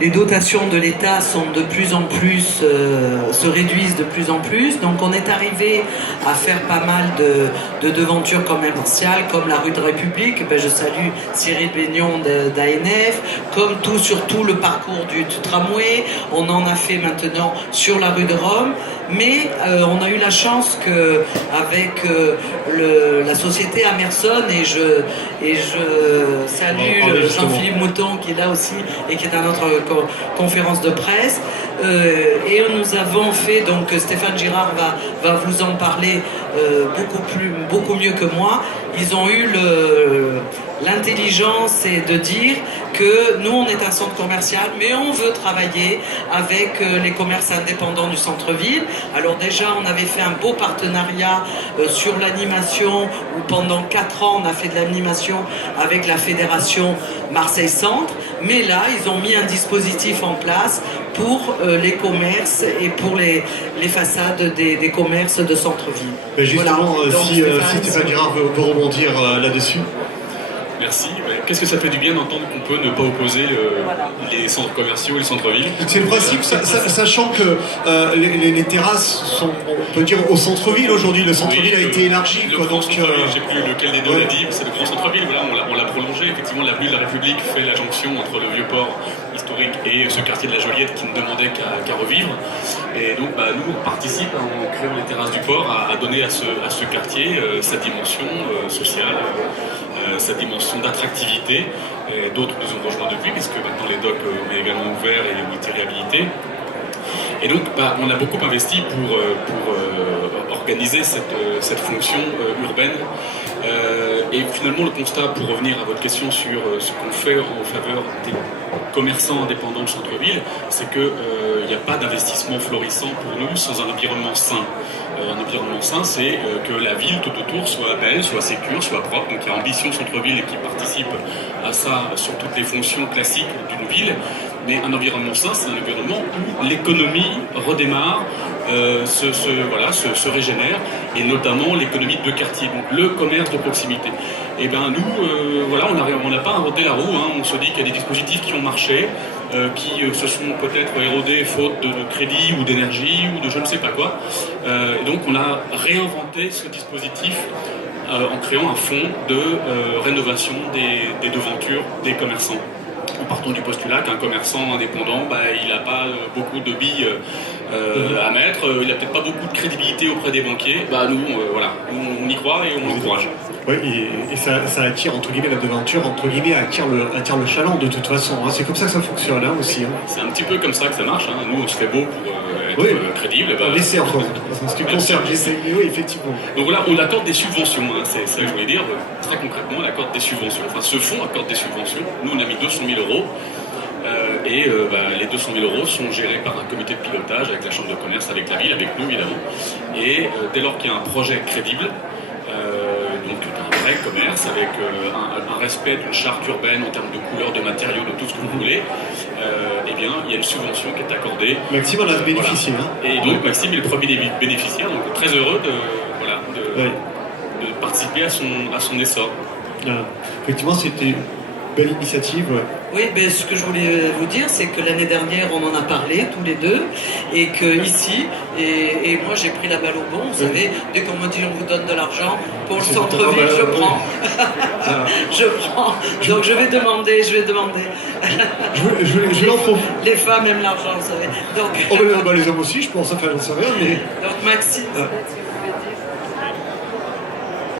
Les dotations de l'État sont de plus en plus, se réduisent de plus en plus. Donc on est arrivé à faire pas mal de devantures commerciales, comme la rue de République. Je salue Cyril Baignon d'ANF, comme surtout le parcours du tramway. On en a fait maintenant sur la rue de Rome. Mais on a eu la chance qu'avec la société Amerson, et je salue Jean-Philippe Mouton qui est là aussi et qui est à notre conférence de presse, et nous avons fait, donc Stéphane Girard va vous en parler beaucoup mieux que moi. Ils ont eu l'intelligence de dire que nous on est un centre commercial, mais on veut travailler avec les commerces indépendants du centre-ville. Alors déjà on avait fait un beau partenariat sur l'animation, où pendant 4 ans on a fait de l'animation avec la fédération Marseille Centre, mais là ils ont mis un dispositif en place pour les commerces et pour les façades des commerces de centre-ville. Mais justement, voilà. Si Stéphane Girard veut rebondir là-dessus. Merci. Qu'est-ce que ça fait du bien d'entendre qu'on peut ne pas opposer les centres commerciaux et les centres-villes? C'est le principe, sachant que les terrasses sont, on peut dire, au centre-ville aujourd'hui. Le centre-ville a été élargi. Le grand centre-ville, je ne sais plus lequel des deux l'a dit, c'est le grand centre-ville. Voilà, on l'a prolongé. Effectivement, l'avenue de la République fait la jonction entre le Vieux-Port historique et ce quartier de la Joliette qui ne demandait qu'à revivre. Et donc, nous, on participe en créant les terrasses du port à donner à ce quartier sa dimension sociale. Sa dimension d'attractivité. D'autres nous ont rejoints depuis, puisque maintenant les docks ont également ouvert et ont été réhabilités. Et donc, on a beaucoup investi pour organiser cette fonction urbaine. Et finalement, le constat, pour revenir à votre question sur ce qu'on fait en faveur des commerçants indépendants de centre-ville, c'est qu'il n'y a pas d'investissement florissant pour nous sans un environnement sain. Un environnement sain, c'est que la ville tout autour soit belle, soit sécure, soit propre. Donc il y a Ambition Centre-Ville qui participe à ça sur toutes les fonctions classiques d'une ville. Mais un environnement sain, c'est un environnement où l'économie redémarre, se régénère, et notamment l'économie de quartier, donc le commerce de proximité. Et bien nous, on n'a pas inventé la roue, on se dit qu'il y a des dispositifs qui ont marché, qui se sont peut-être érodés faute de crédit ou d'énergie ou de je ne sais pas quoi. Et donc on a réinventé ce dispositif en créant un fonds de rénovation des devantures des commerçants. En partant du postulat qu'un commerçant indépendant, il n'a pas beaucoup de billes à mettre, il n'a peut-être pas beaucoup de crédibilité auprès des banquiers. Nous, on y croit et on l'encourage. Oui, et ça attire, entre guillemets, la devanture, entre guillemets, attire le chaland de toute façon. C'est comme ça que ça fonctionne aussi. C'est un petit peu comme ça que ça marche. Nous, on se fait beau pour être crédible. Laissez encore. Ce qui concerne, oui, effectivement. Donc voilà, on accorde des subventions. C'est ça que je voulais dire. Très concrètement, on accorde des subventions. Enfin, ce fonds accorde des subventions. Nous, on a mis 200 000 €. Les 200 000 € sont gérés par un comité de pilotage avec la chambre de commerce, avec la ville, avec nous évidemment. Et dès lors qu'il y a un projet crédible, donc un vrai commerce avec un respect d'une charte urbaine en termes de couleurs, de matériaux, de tout ce que vous voulez, il y a une subvention qui est accordée. Maxime en a bénéficié. Et donc Maxime est le premier bénéficiaire, donc très heureux de participer à son essor. Effectivement, c'était belle initiative. Oui, ce que je voulais vous dire, c'est que l'année dernière, on en a parlé tous les deux, et que ici, et moi j'ai pris la balle au bon, vous savez, dès qu'on me dit on vous donne de l'argent pour le centre-ville, je prends. Je prends. Donc je vais demander. Je l'en profite. Les femmes aiment l'argent, vous savez. Donc, les hommes aussi, je pense, enfin j'en sais rien, mais... Donc Maxime,